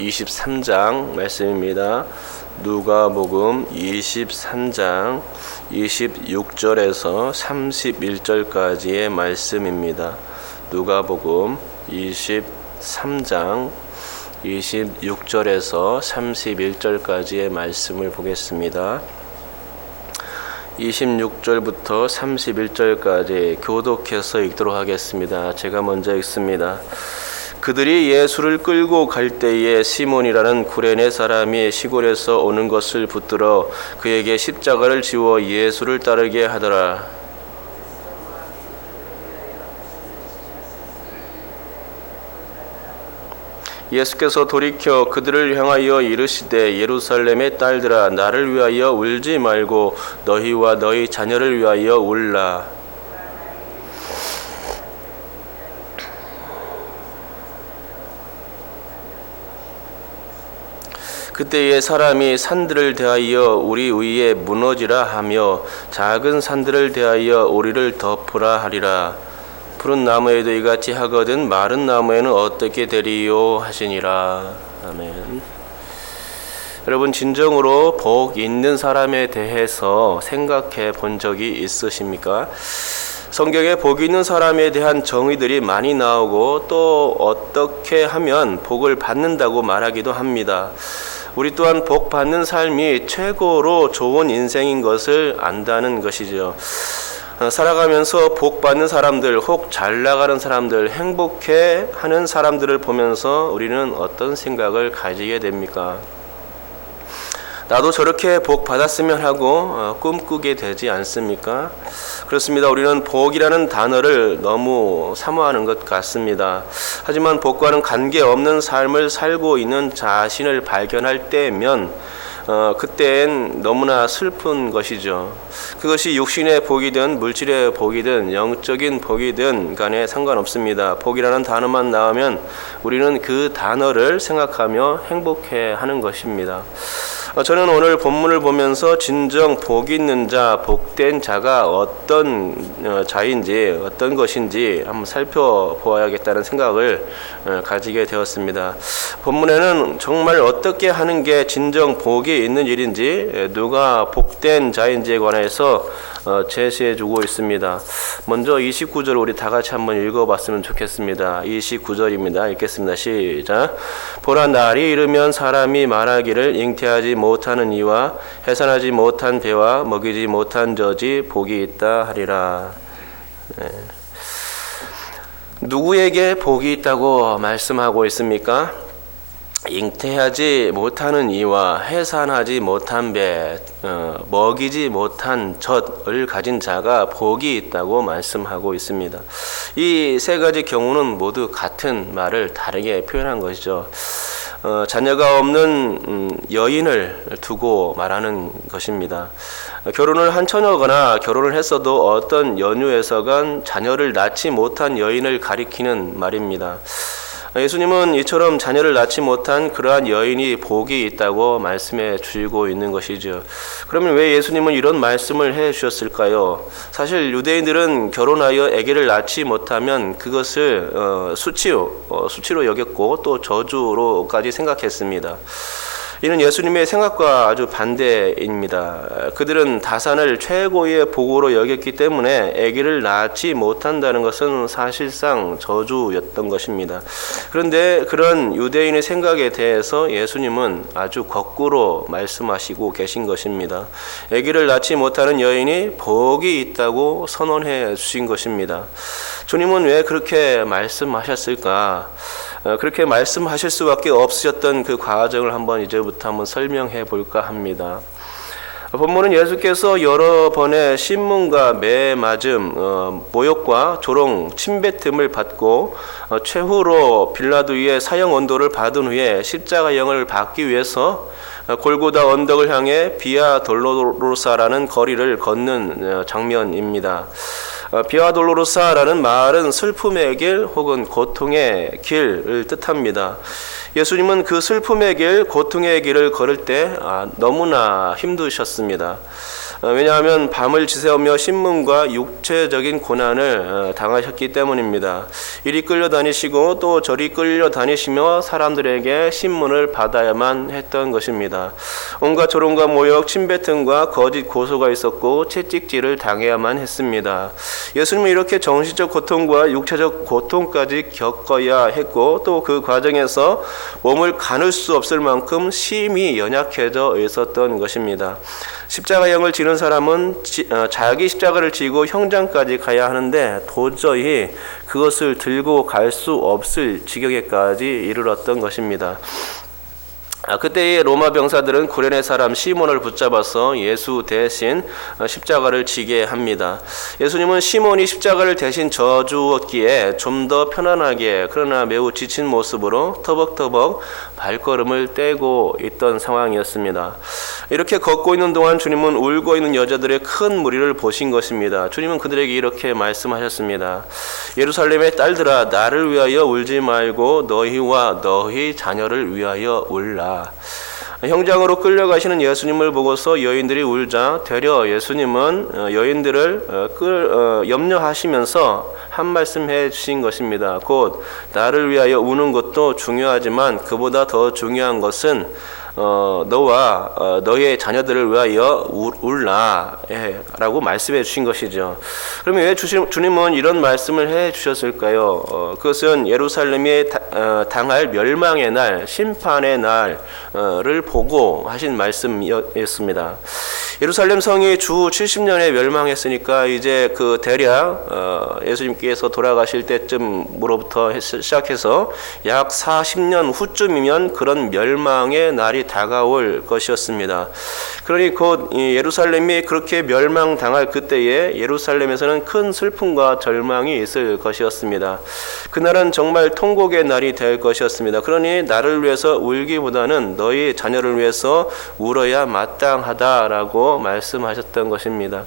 23장 말씀입니다. 누가복음 23장 26절에서 31절까지의 말씀입니다. 누가복음 23장 26절에서 31절까지의 말씀을 보겠습니다. 26절부터 31절까지 교독해서 읽도록 하겠습니다. 제가 먼저 읽습니다. 그들이 예수를 끌고 갈 때에 시몬이라는 구레네 사람이 시골에서 오는 것을 붙들어 그에게 십자가를 지워 예수를 따르게 하더라. 예수께서 돌이켜 그들을 향하여 이르시되 예루살렘의 딸들아 나를 위하여 울지 말고 너희와 너희 자녀를 위하여 울라. 그때에 사람이 산들을 대하여 우리 위에 무너지라 하며 작은 산들을 대하여 우리를 덮으라 하리라. 푸른 나무에도 이같이 하거든 마른 나무에는 어떻게 되리요 하시니라. 아멘. 여러분, 진정으로 복 있는 사람에 대해서 생각해 본 적이 있으십니까? 성경에 복 있는 사람에 대한 정의들이 많이 나오고 또 어떻게 하면 복을 받는다고 말하기도 합니다. 우리 또한 복 받는 삶이 최고로 좋은 인생인 것을 안다는 것이죠. 살아가면서 복 받는 사람들, 혹 잘 나가는 사람들, 행복해 하는 사람들을 보면서 우리는 어떤 생각을 가지게 됩니까? 나도 저렇게 복 받았으면 하고 꿈꾸게 되지 않습니까? 그렇습니다. 우리는 복이라는 단어를 너무 사모하는 것 같습니다. 하지만 복과는 관계없는 삶을 살고 있는 자신을 발견할 때면 그때엔 너무나 슬픈 것이죠. 그것이 육신의 복이든 물질의 복이든 영적인 복이든 간에 상관없습니다. 복이라는 단어만 나오면 우리는 그 단어를 생각하며 행복해하는 것입니다. 저는 오늘 본문을 보면서 진정 복 있는 자, 복된 자가 어떤 자인지, 어떤 것인지 한번 살펴보아야겠다는 생각을 가지게 되었습니다. 본문에는 정말 어떻게 하는 게 진정 복이 있는 일인지, 누가 복된 자인지에 관해서 제시해 주고 있습니다. 먼저 29절 우리 다 같이 한번 읽어봤으면 좋겠습니다. 29절입니다. 읽겠습니다. 시작. 보라, 날이 이르면 사람이 말하기를 잉태하지 못하는 이와 해산하지 못한 배와 먹이지 못한 젖이 복이 있다 하리라. 네. 누구에게 복이 있다고 말씀하고 있습니까? 잉태하지 못하는 이와 해산하지 못한 배, 먹이지 못한 젖을 가진 자가 복이 있다고 말씀하고 있습니다. 이 세 가지 경우는 모두 같은 말을 다르게 표현한 것이죠. 자녀가 없는 여인을 두고 말하는 것입니다. 결혼을 한 처녀거나 결혼을 했어도 어떤 연유에서건 자녀를 낳지 못한 여인을 가리키는 말입니다. 예수님은 이처럼 자녀를 낳지 못한 그러한 여인이 복이 있다고 말씀해 주시고 있는 것이죠. 그러면 왜 예수님은 이런 말씀을 해 주셨을까요? 사실 유대인들은 결혼하여 아기를 낳지 못하면 그것을 수치로 여겼고 또 저주로까지 생각했습니다. 이는 예수님의 생각과 아주 반대입니다. 그들은 다산을 최고의 복으로 여겼기 때문에 아기를 낳지 못한다는 것은 사실상 저주였던 것입니다. 그런데 그런 유대인의 생각에 대해서 예수님은 아주 거꾸로 말씀하시고 계신 것입니다. 아기를 낳지 못하는 여인이 복이 있다고 선언해 주신 것입니다. 주님은 왜 그렇게 말씀하셨을까? 그렇게 말씀하실 수밖에 없으셨던 그 과정을 이제부터 한번 설명해 볼까 합니다. 본문은 예수께서 여러 번의 신문과 매맞음, 모욕과 조롱, 침뱉음을 받고 최후로 빌라도의 사형 언도를 받은 후에 십자가형을 받기 위해서 골고다 언덕을 향해 비아 돌로로사라는 거리를 걷는 장면입니다. 비아 돌로로사라는 말은 슬픔의 길 혹은 고통의 길을 뜻합니다. 예수님은 그 슬픔의 길, 고통의 길을 걸을 때 너무나 힘드셨습니다. 왜냐하면 밤을 지새우며 신문과 육체적인 고난을 당하셨기 때문입니다. 이리 끌려다니시고 또 저리 끌려다니시며 사람들에게 신문을 받아야만 했던 것입니다. 온갖 조롱과 모욕, 침뱉음과 거짓 고소가 있었고 채찍질을 당해야만 했습니다. 예수님은 이렇게 정신적 고통과 육체적 고통까지 겪어야 했고 또 그 과정에서 몸을 가눌 수 없을 만큼 심히 연약해져 있었던 것입니다. 십자가형을 지는 사람은 자기 십자가를 지고 형장까지 가야 하는데 도저히 그것을 들고 갈 수 없을 지경에까지 이르렀던 것입니다. 그때의 로마 병사들은 구레네 사람 시몬을 붙잡아서 예수 대신 십자가를 지게 합니다. 예수님은 시몬이 십자가를 대신 져주었기에 좀 더 편안하게 그러나 매우 지친 모습으로 터벅터벅 발걸음을 떼고 있던 상황이었습니다. 이렇게 걷고 있는 동안 주님은 울고 있는 여자들의 큰 무리를 보신 것입니다. 주님은 그들에게 이렇게 말씀하셨습니다. 예루살렘의 딸들아, 나를 위하여 울지 말고 너희와 너희 자녀를 위하여 울라. 형장으로 끌려가시는 예수님을 보고서 여인들이 울자 되려 예수님은 여인들을 염려하시면서 한 말씀 해주신 것입니다. 곧 나를 위하여 우는 것도 중요하지만 그보다 더 중요한 것은 너와 너의 자녀들을 위하여 울라 라고 말씀해 주신 것이죠. 그러면 왜 주님은 이런 말씀을 해 주셨을까요? 그것은 예루살렘이 당할 멸망의 날, 심판의 날을 보고 하신 말씀이었습니다. 예루살렘 성이 주 70년에 멸망했으니까 이제 그 대략 예수님께서 돌아가실 때쯤으로부터 시작해서 약 40년 후쯤이면 그런 멸망의 날이 다가올 것이었습니다. 그러니 곧 예루살렘이 그렇게 멸망당할 그때에 예루살렘에서는 큰 슬픔과 절망이 있을 것이었습니다. 그날은 정말 통곡의 날이 될 것이었습니다. 그러니 나를 위해서 울기보다는 너희 자녀를 위해서 울어야 마땅하다라고 말씀하셨던 것입니다.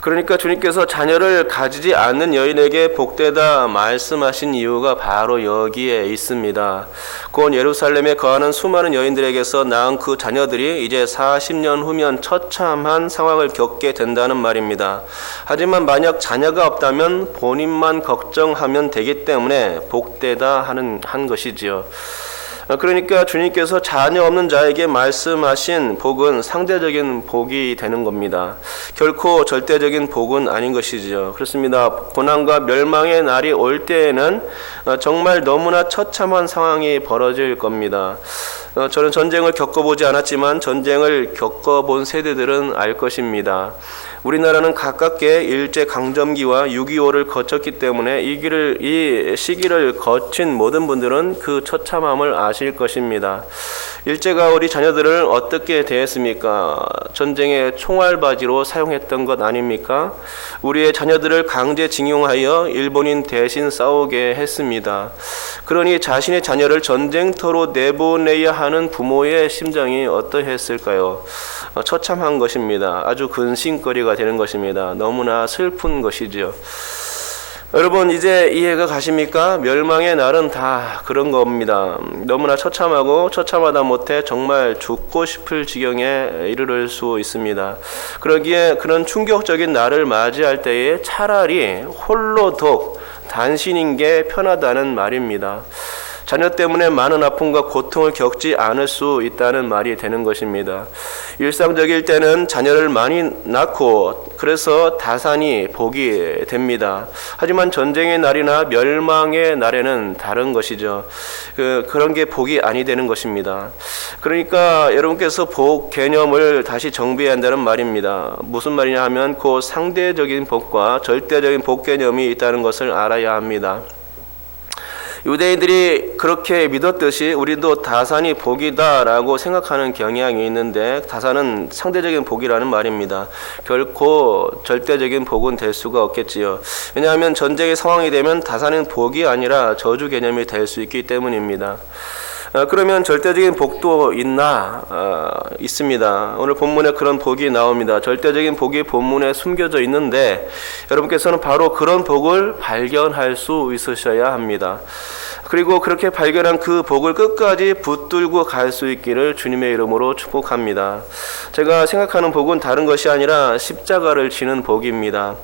그러니까 주님께서 자녀를 가지지 않는 여인에게 복되다 말씀하신 이유가 바로 여기에 있습니다. 곧 예루살렘에 거하는 수많은 여인들에게서 낳은 그 자녀들이 이제 40년 후면 처참한 상황을 겪게 된다는 말입니다. 하지만 만약 자녀가 없다면 본인만 걱정하면 되기 때문에 복되다 한 것이지요. 그러니까 주님께서 자녀 없는 자에게 말씀하신 복은 상대적인 복이 되는 겁니다. 결코 절대적인 복은 아닌 것이지요. 그렇습니다. 고난과 멸망의 날이 올 때에는 정말 너무나 처참한 상황이 벌어질 겁니다. 저는 전쟁을 겪어보지 않았지만 전쟁을 겪어본 세대들은 알 것입니다. 우리나라는 가깝게 일제강점기와 6.25를 거쳤기 때문에 이 시기를 거친 모든 분들은 그 처참함을 아실 것입니다. 일제가 우리 자녀들을 어떻게 대했습니까? 전쟁의 총알바지로 사용했던 것 아닙니까? 우리의 자녀들을 강제징용하여 일본인 대신 싸우게 했습니다. 그러니 자신의 자녀를 전쟁터로 내보내야 하는 부모의 심정이 어떠했을까요? 처참한 것입니다. 아주 근심거리가 되는 것입니다. 너무나 슬픈 것이죠. 여러분 이제 이해가 가십니까? 멸망의 날은 다 그런 겁니다. 너무나 처참하고 처참하다 못해 정말 죽고 싶을 지경에 이르를 수 있습니다. 그러기에 그런 충격적인 날을 맞이할 때에 차라리 홀로 독 단신인 게 편하다는 말입니다. 자녀 때문에 많은 아픔과 고통을 겪지 않을 수 있다는 말이 되는 것입니다. 일상적일 때는 자녀를 많이 낳고 그래서 다산이 복이 됩니다. 하지만 전쟁의 날이나 멸망의 날에는 다른 것이죠. 그런 게 복이 아니 되는 것입니다. 그러니까 여러분께서 복 개념을 다시 정비해야 한다는 말입니다. 무슨 말이냐 하면 그 상대적인 복과 절대적인 복 개념이 있다는 것을 알아야 합니다. 유대인들이 그렇게 믿었듯이 우리도 다산이 복이다라고 생각하는 경향이 있는데 다산은 상대적인 복이라는 말입니다. 결코 절대적인 복은 될 수가 없겠지요. 왜냐하면 전쟁의 상황이 되면 다산은 복이 아니라 저주 개념이 될 수 있기 때문입니다. 그러면 절대적인 복도 있나? 있습니다. 오늘 본문에 그런 복이 나옵니다. 절대적인 복이 본문에 숨겨져 있는데 여러분께서는 바로 그런 복을 발견할 수 있으셔야 합니다. 그리고 그렇게 발견한 그 복을 끝까지 붙들고 갈 수 있기를 주님의 이름으로 축복합니다. 제가 생각하는 복은 다른 것이 아니라 십자가를 지는 복입니다.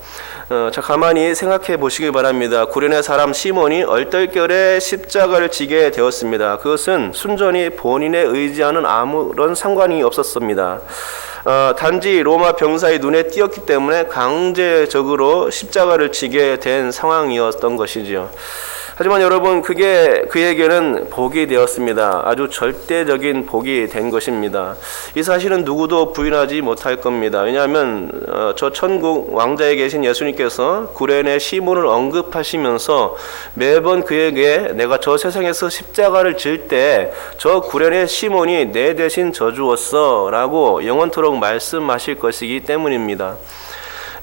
자, 가만히 생각해 보시길 바랍니다. 구레네 사람 시몬이 얼떨결에 십자가를 지게 되었습니다. 그것은 순전히 본인의 의지와는 아무런 상관이 없었습니다. 단지 로마 병사의 눈에 띄었기 때문에 강제적으로 십자가를 지게 된 상황이었던 것이지요. 하지만 여러분, 그게 그에게는 복이 되었습니다. 아주 절대적인 복이 된 것입니다. 이 사실은 누구도 부인하지 못할 겁니다. 왜냐하면 저 천국 왕자에 계신 예수님께서 구레네 시몬을 언급하시면서 매번 그에게 내가 저 세상에서 십자가를 질 때 저 구레네 시몬이 내 대신 져주었어 라고 영원토록 말씀하실 것이기 때문입니다.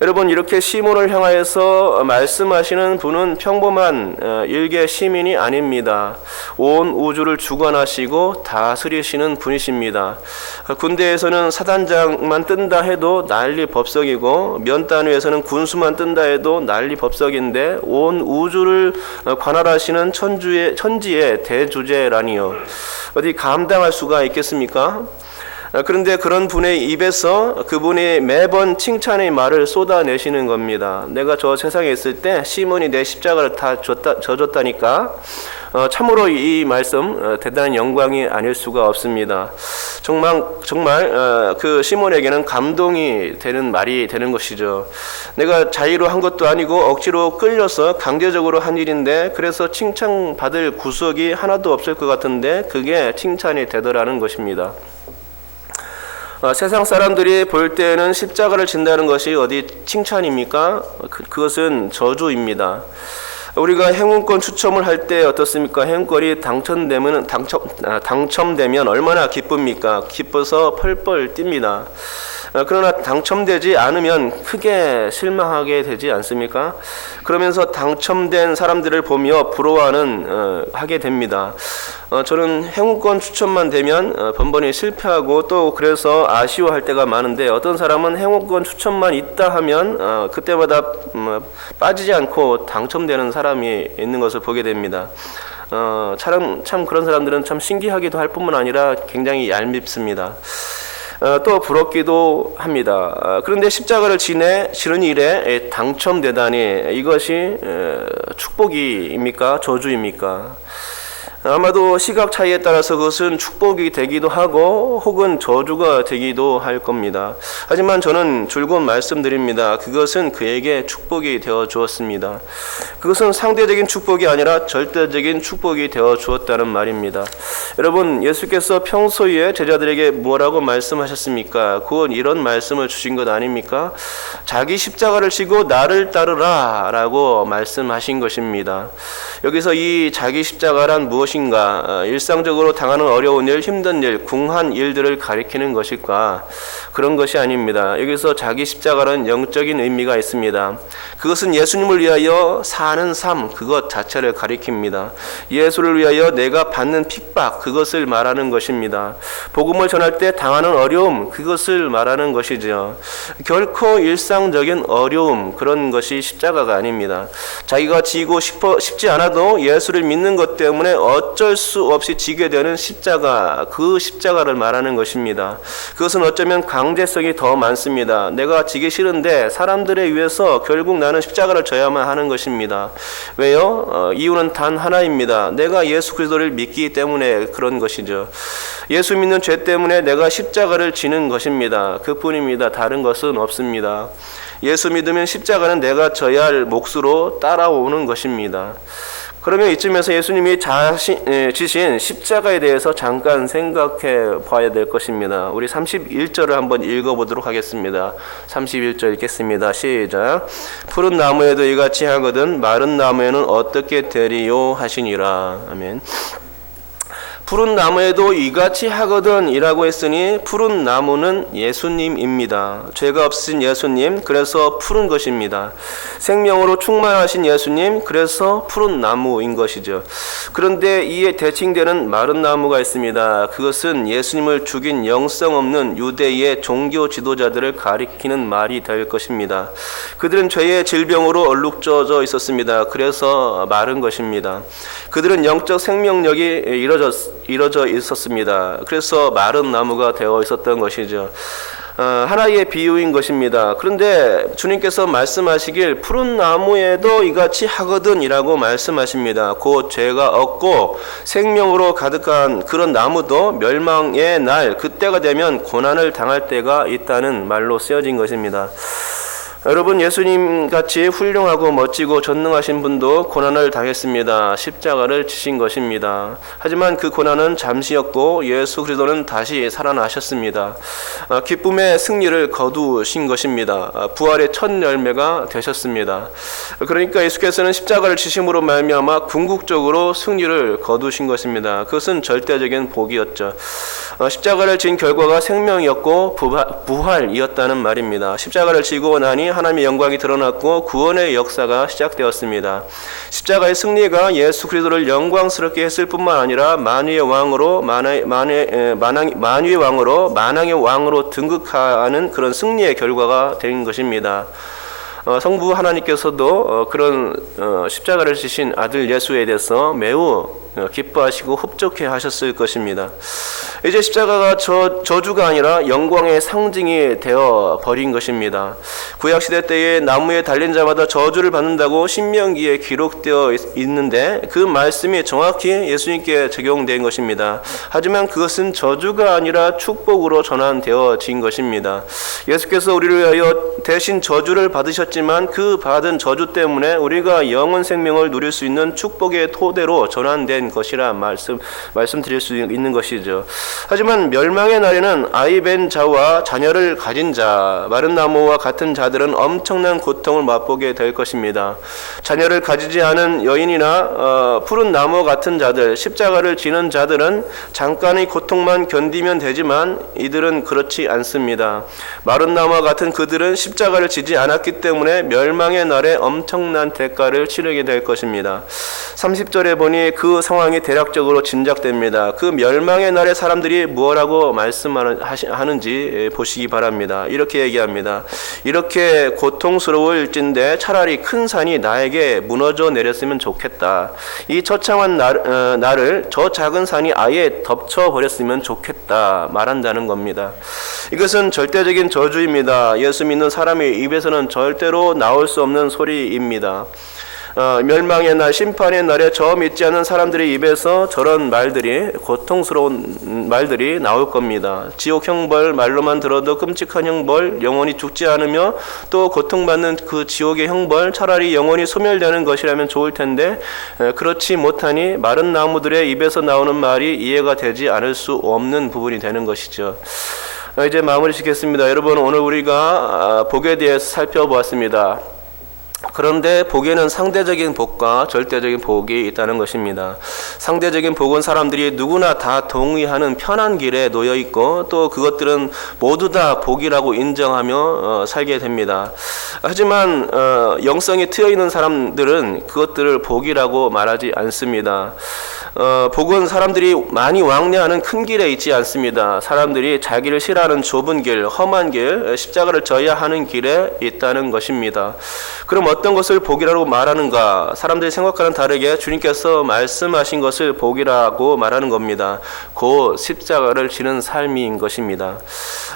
여러분, 이렇게 시몬을 향하여서 말씀하시는 분은 평범한 일개 시민이 아닙니다. 온 우주를 주관하시고 다스리시는 분이십니다. 군대에서는 사단장만 뜬다 해도 난리 법석이고 면단위에서는 군수만 뜬다 해도 난리 법석인데 온 우주를 관할하시는 천지의 대주제라니요. 어디 감당할 수가 있겠습니까? 그런데 그런 분의 입에서 그분이 매번 칭찬의 말을 쏟아내시는 겁니다. 내가 저 세상에 있을 때 시몬이 내 십자가를 다 져줬다니까. 참으로 이 말씀 대단한 영광이 아닐 수가 없습니다. 정말 그 시몬에게는 감동이 되는 말이 되는 것이죠. 내가 자의로 한 것도 아니고 억지로 끌려서 강제적으로 한 일인데 그래서 칭찬받을 구석이 하나도 없을 것 같은데 그게 칭찬이 되더라는 것입니다. 세상 사람들이 볼 때는 십자가를 진다는 것이 어디 칭찬입니까? 그것은 저주입니다. 우리가 행운권 추첨을 할 때 어떻습니까? 행운권이 당첨되면 얼마나 기쁩니까? 기뻐서 펄펄 뜁니다. 그러나 당첨되지 않으면 크게 실망하게 되지 않습니까? 그러면서 당첨된 사람들을 보며 하게 됩니다. 저는 행운권 추첨만 되면 번번이 실패하고 또 그래서 아쉬워할 때가 많은데 어떤 사람은 행운권 추첨만 있다 하면 그때마다 빠지지 않고 당첨되는 사람이 있는 것을 보게 됩니다. 참 그런 사람들은 참 신기하기도 할 뿐만 아니라 굉장히 얄밉습니다. 또 부럽기도 합니다. 그런데 십자가를 지는 일에 당첨되다니 이것이 축복입니까? 저주입니까? 아마도 시각 차이에 따라서 그것은 축복이 되기도 하고 혹은 저주가 되기도 할 겁니다. 하지만 저는 줄곧 말씀드립니다. 그것은 그에게 축복이 되어 주었습니다. 그것은 상대적인 축복이 아니라 절대적인 축복이 되어 주었다는 말입니다. 여러분, 예수께서 평소에 제자들에게 뭐라고 말씀하셨습니까? 그건 이런 말씀을 주신 것 아닙니까? 자기 십자가를 지고 나를 따르라 라고 말씀하신 것입니다. 여기서 이 자기 십자가란 무엇인가? 일상적으로 당하는 어려운 일, 힘든 일, 궁한 일들을 가리키는 것일까? 그런 것이 아닙니다. 여기서 자기 십자가는 영적인 의미가 있습니다. 그것은 예수님을 위하여 사는 삶, 그것 자체를 가리킵니다. 예수를 위하여 내가 받는 핍박, 그것을 말하는 것입니다. 복음을 전할 때 당하는 어려움, 그것을 말하는 것이죠. 결코 일상적인 어려움, 그런 것이 십자가가 아닙니다. 자기가 지고 싶지 않아도 예수를 믿는 것 때문에 어쩔 수 없이 지게 되는 십자가, 그 십자가를 말하는 것입니다. 그것은 어쩌면 강제성이 더 많습니다. 내가 지기 싫은데 사람들에 의해서 결국 나는 십자가를 져야만 하는 것입니다. 왜요? 이유는 단 하나입니다. 내가 예수 그리스도를 믿기 때문에 그런 것이죠. 예수 믿는 죄 때문에 내가 십자가를 지는 것입니다. 그뿐입니다. 다른 것은 없습니다. 예수 믿으면 십자가는 내가 져야 할 몫으로 따라오는 것입니다. 그러면 이쯤에서 예수님이 지신 십자가에 대해서 잠깐 생각해 봐야 될 것입니다. 우리 31절을 한번 읽어보도록 하겠습니다. 31절 읽겠습니다. 시작. 푸른 나무에도 이같이 하거든 마른 나무에는 어떻게 되리요 하시니라. 아멘. 푸른 나무에도 이같이 하거든 이라고 했으니 푸른 나무는 예수님입니다. 죄가 없으신 예수님, 그래서 푸른 것입니다. 생명으로 충만하신 예수님, 그래서 푸른 나무인 것이죠. 그런데 이에 대칭되는 마른 나무가 있습니다. 그것은 예수님을 죽인 영성 없는 유대의 종교 지도자들을 가리키는 말이 될 것입니다. 그들은 죄의 질병으로 얼룩져져 있었습니다. 그래서 마른 것입니다. 그들은 영적 생명력이 이뤄져 있었습니다. 그래서 마른 나무가 되어 있었던 것이죠. 하나의 비유인 것입니다. 그런데 주님께서 말씀하시길 푸른 나무에도 이같이 하거든 이라고 말씀하십니다. 곧 죄가 없고 생명으로 가득한 그런 나무도 멸망의 날, 그때가 되면 고난을 당할 때가 있다는 말로 쓰여진 것입니다. 여러분, 예수님같이 훌륭하고 멋지고 전능하신 분도 고난을 당했습니다. 십자가를 지신 것입니다. 하지만 그 고난은 잠시였고 예수 그리스도는 다시 살아나셨습니다. 기쁨의 승리를 거두신 것입니다. 부활의 첫 열매가 되셨습니다. 그러니까 예수께서는 십자가를 지심으로 말미암아 궁극적으로 승리를 거두신 것입니다. 그것은 절대적인 복이었죠. 십자가를 진 결과가 생명이었고 부활이었다는 말입니다. 십자가를 지고 나니 하나님의 영광이 드러났고 구원의 역사가 시작되었습니다. 십자가의 승리가 예수 그리스도를 영광스럽게 했을 뿐만 아니라 만유의 왕으로 만왕의 왕으로 등극하는 그런 승리의 결과가 된 것입니다. 성부 하나님께서도 그런 십자가를 지신 아들 예수에 대해서 매우 기뻐하시고 흡족해 하셨을 것입니다. 이제 십자가가 저주가 아니라 영광의 상징이 되어 버린 것입니다. 구약시대 때에 나무에 달린 자마다 저주를 받는다고 신명기에 기록되어 있는데 그 말씀이 정확히 예수님께 적용된 것입니다. 하지만 그것은 저주가 아니라 축복으로 전환되어진 것입니다. 예수께서 우리를 위하여 대신 저주를 받으셨지만 그 받은 저주 때문에 우리가 영원 생명을 누릴 수 있는 축복의 토대로 전환된 것이라 말씀드릴 수 있는 것이죠. 하지만 멸망의 날에는 아이벤 자와 자녀를 가진 자, 마른 나무와 같은 자들은 엄청난 고통을 맛보게 될 것입니다. 자녀를 가지지 않은 여인이나 푸른 나무 같은 자들, 십자가를 지는 자들은 잠깐의 고통만 견디면 되지만 이들은 그렇지 않습니다. 마른 나무와 같은 그들은 십자가를 지지 않았기 때문에 멸망의 날에 엄청난 대가를 치르게 될 것입니다. 30절에 보니 그 상황이 대략적으로 짐작됩니다. 그 멸망의 날에 사람들이 무엇라고 말씀하는지 보시기 바랍니다. 이렇게 얘기합니다. 이렇게 고통스러울진데 차라리 큰 산이 나에게 무너져 내렸으면 좋겠다. 이 처참한 나를 저 작은 산이 아예 덮쳐버렸으면 좋겠다 말한다는 겁니다. 이것은 절대적인 저주입니다. 예수 믿는 사람의 입에서는 절대로 나올 수 없는 소리입니다. 멸망의 날, 심판의 날에 저 믿지 않는 사람들의 입에서 저런 말들이, 고통스러운 말들이 나올 겁니다. 지옥 형벌, 말로만 들어도 끔찍한 형벌, 영원히 죽지 않으며 또 고통받는 그 지옥의 형벌, 차라리 영원히 소멸되는 것이라면 좋을 텐데 그렇지 못하니 마른 나무들의 입에서 나오는 말이 이해가 되지 않을 수 없는 부분이 되는 것이죠. 이제 마무리 짓겠습니다. 여러분, 오늘 우리가 복에 대해서 살펴보았습니다. 그런데 복에는 상대적인 복과 절대적인 복이 있다는 것입니다. 상대적인 복은 사람들이 누구나 다 동의하는 편한 길에 놓여 있고 또 그것들은 모두 다 복이라고 인정하며 살게 됩니다. 하지만 영성이 트여 있는 사람들은 그것들을 복이라고 말하지 않습니다. 복은 사람들이 많이 왕래하는 큰 길에 있지 않습니다. 사람들이 자기를 싫어하는 좁은 길, 험한 길, 십자가를 져야 하는 길에 있다는 것입니다. 그럼 어떤 것을 복이라고 말하는가? 사람들이 생각과는 다르게 주님께서 말씀하신 것을 복이라고 말하는 겁니다. 곧 십자가를 지는 삶인 것입니다.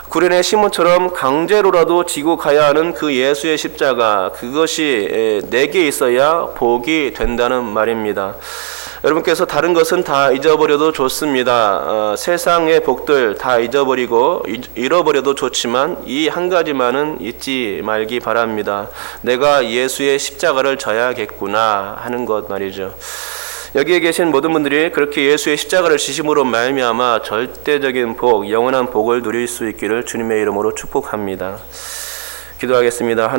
구련의 시몬처럼 강제로라도 지고 가야 하는 그 예수의 십자가, 그것이 내게 있어야 복이 된다는 말입니다. 여러분께서 다른 것은 다 잊어버려도 좋습니다. 세상의 복들 다 잃어버려도 좋지만 이 한 가지만은 잊지 말기 바랍니다. 내가 예수의 십자가를 져야겠구나 하는 것 말이죠. 여기에 계신 모든 분들이 그렇게 예수의 십자가를 지심으로 말미암아 절대적인 복, 영원한 복을 누릴 수 있기를 주님의 이름으로 축복합니다. 기도하겠습니다.